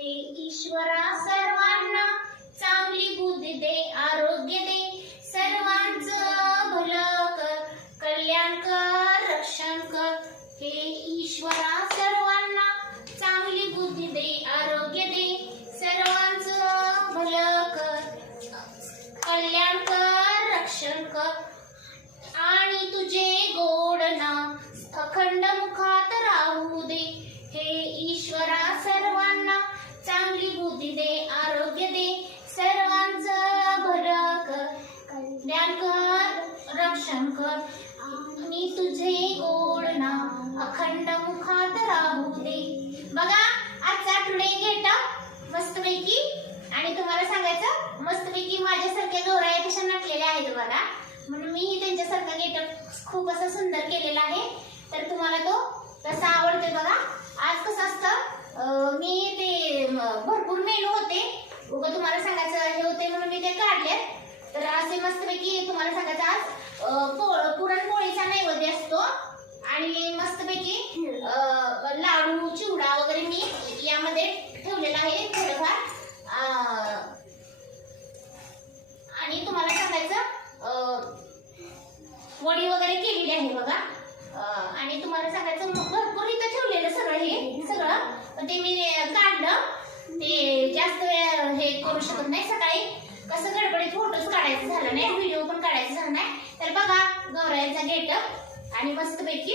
हे ईश्वरा सर्वांना चांगली बुद्धी दे आरोग्य दे. सर्वांचं भलं कर कल्याण कर रक्षण कर. हे ईश्वरा सर्वांना चांगली बुद्धी दे आरोग्य दे. सर्वांचं भलं कर कल्याण कर रक्षण कर. आणि तुझे गोड ना अखंड मुखा बुद्धी दे आरोग्य दे सर्वांचं बरं कर. कल्याण कर रक्षण कर. आणि तुझे गोड नाव अखंड मुखात राहू दे. बघा आजचा टुडे गेटअप मस्तपैकी. आणि तुम्हाला सांगायचं मस्तपैकी माझ्यासारख्या गौराया कशा नटलेल्या आहेत बघा. म्हणून मीही त्यांच्यासारखा गेटअप खूप असा सुंदर केलेला आहे. तर तुम्हाला तो तसा आवडतोय बघा आज कसं असतं अं, मी ते म, भरपूर मेनू होते उगा तुम्हाला सांगायचं हे होते म्हणून मी ते काढले तर असे मस्तपैकी तुम्हाला सांगायचं आज पुरणपोळीचा नैवेद्य असतो. आणि मस्तपैकी लाडू चिवडा वगैरे मी यामध्ये ठेवलेला आहे थोडंफार. आणि तुम्हाला सांगायचं वडी वगैरे केलेली आहे बघा. आणि तुम्हाला सांगायचं मग भरपूर इथं ठेवलेलं सगळं हे सगळं. पण ते मी काढलं. ते जास्त वेळ हे करू शकत नाही सकाळी. कसं गडबडीत फोटोज काढायचं झालं नाही व्हिडिओ पण काढायचं झालं नाही. तर बघा गौरायांचा गेटअप आणि मस्तपैकी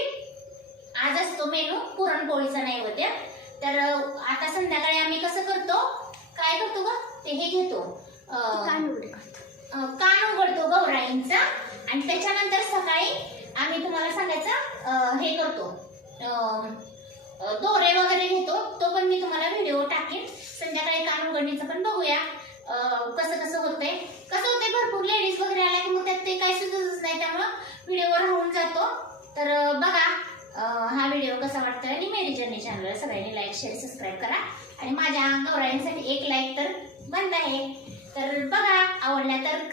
आज असतो मेनू पुरणपोळीचा नैवेद्य. तर आता संध्याकाळी आम्ही कसं करतो? काय करतो ग? ते हे घेतो. कान उघडतो. गौराईंचा. आणि त्याच्यानंतर सकाळी आम्ही तुम्हाला सांगायचं हे करतो. दोरे वगैरे घेतो. तो पण मी तुम्हाला व्हिडिओ टाकेन. संध्याकाळी काम उघडणीचं पण बघूया. कसं कसं होतंय. कसं होतंय भरपूर लेडीज वगैरे आल्या की मग त्यात ते काही सुचतच नाही त्यामुळं व्हिडिओवर राहून जातो. तर बघा हा व्हिडिओ कसा वाटतोय आणि मेरी जर्नी चॅनलला सगळ्यांनी लाईक शेअर सबस्क्राईब करा. आणि माझ्या गौराईंसाठी एक लाईक तर बंद आहे. तर बघा आवडला तर